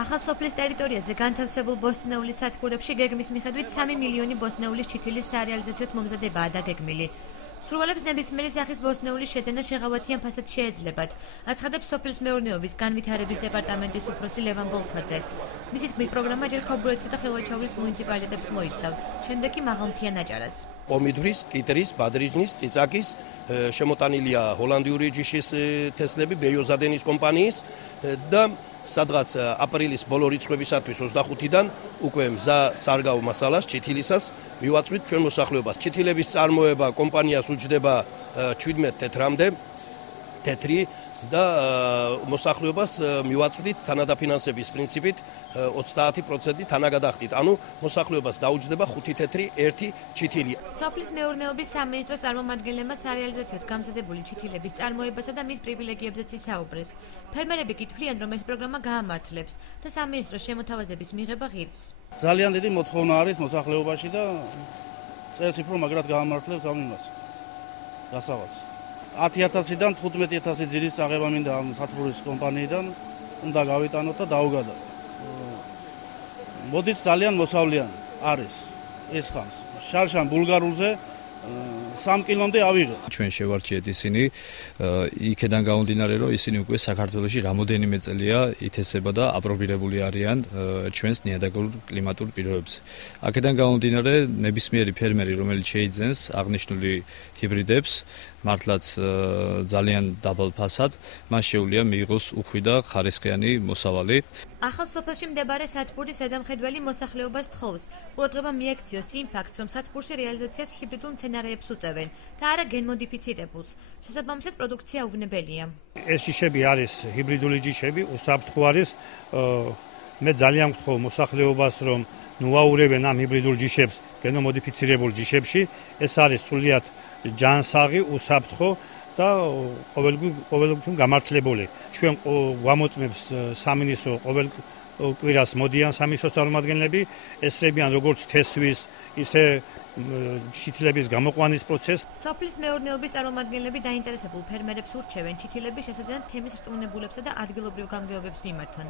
ახალ სოფლის ტერიტორიაზე განთავსებულ ბოსტნეულის სადგურებში გეგმის მიხედვით 3 მილიონი ბოსტნეულის ჩითილის საარეალიზაციო მომზადებაა დაგეგმილი. სრულელებს ნებისმიერი სახის ბოსტნეულის შეძენა შეღავათიან ფასად შეეძლებათ, აცხადებს სოფლის მეურნეობის განვითარების დეპარტამენტის უფროსი ლევან ბოლქვაძე. მისი თქმით, პროგრამა ჯერ ხობურეთსა და ხილვაჩაურის მუნიციპალიტეტებს მოიცავს, შემდეგ კი მაღალმთიან აჭარას. პომიდრის, კიტრის, ბადრიჟნის, წიწაკის, შემოტანილია ჰოლანდიური ჯიშის თესლები ბეიოზადენის კომპანიის და სადღაც აპრილის ბოლო რიცხვებისათვის 25-დან უკვე მზა სარგავ მასალას ჩითილისას მივაწვით ჩვენ მოსახლეობას. ჩითილების წარმოება კომპანიას უჯდება 17 თეთრამდე, თეთრი და მოსახლეობას მივაწვით თანადაფინანსების პრინციპით 30% თანაგადახდით. ანუ მოსახლეობას დაუჯდება 5 თეთრი 1 ჩითილი. სოფლის მეურნეობის სამინისტროს წარმომადგენლებმა სარეალიზაციოდ გამზადებული ჩითილების წარმოებასა და მის პრივილეგიებზეც ისაუბრეს. ფერმერები კი თვლიან, რომ ეს პროგრამა გაამართლებს და სამინისტროს შემოთავაზების მიღება ღირს. ძალიან დიდი მოთხოვნა არის მოსახლეობაში და წესით რომ მაგრად გაამართლებს ამ იმას. გასავალს. 10,000-დან 15,000 ძირის წაღება მინდა ამ სათბურის კომპანიიდან უნდა გავიტანოთ და დაუგადოთ. მოდით ძალიან მოსავლიანი არის ეს ხანს. შარშან ბულგარულზე 3 კილომდე ავიღეთ. ჩვენ შევარჩიეთ ისინი, იქედან გამომდინარე, რომ ისინი უკვე საქართველოში რამოდენიმე წელია ითესება და აპრობირებული არიან ჩვენს ნიადაგურ კლიმატურ პირობებს. აქედან გამომდინარე, ნებისმიერი ფერმერი, რომელიც შეიძენს აღნიშნული ჰიბრიდებს, მართლაც ძალიან დაბალ ფასად, მას შეუძლია მიიღოს უხვი და ხარისხიანი მოსავალი. ახალ სოფელში მდებარე სათბურის ზედამხედველი მოსახლეობას თხოვს, ყურადღება მიექციოს იმ ფაქტს, რომ სათბურში რეალიზაციას ჰიბრიდულ მცენარეებს უწევენ და არა გენმოდიფიცირებულს. შესაბამისად, პროდუქცია უვნებელია. ეს ჯიშები არის ჰიბრიდული ჯიშები, უსაფრთხო არის. მე ძალიან ვთხოვ მოსახლეობას, რომ ნუაურებენ ამ ჰიბრიდულ ჯიშებს გენომოდიფიცირებულ ჯიშებში. ეს არის სრულიად ჯანსაღი, უსაფრთხო და ყოველგვარ გამართლებული. ჩვენ გვამოწმებს სამინისტრო ყოველ კვირას მოდიან სამინისტროს წარმომადგენლები, ესწრებიან როგორც თესვის, ისე ჩითილების გამოყვანის პროცესს. სოფლის მეურნეობის წარმომადგენლები დაინტერესებულ ფერმერებს ურჩევენ ჩითილების შესაძლებლად თემის რწმუნებულებსა და ადგილობრივ გამგეობებს მიმართონ.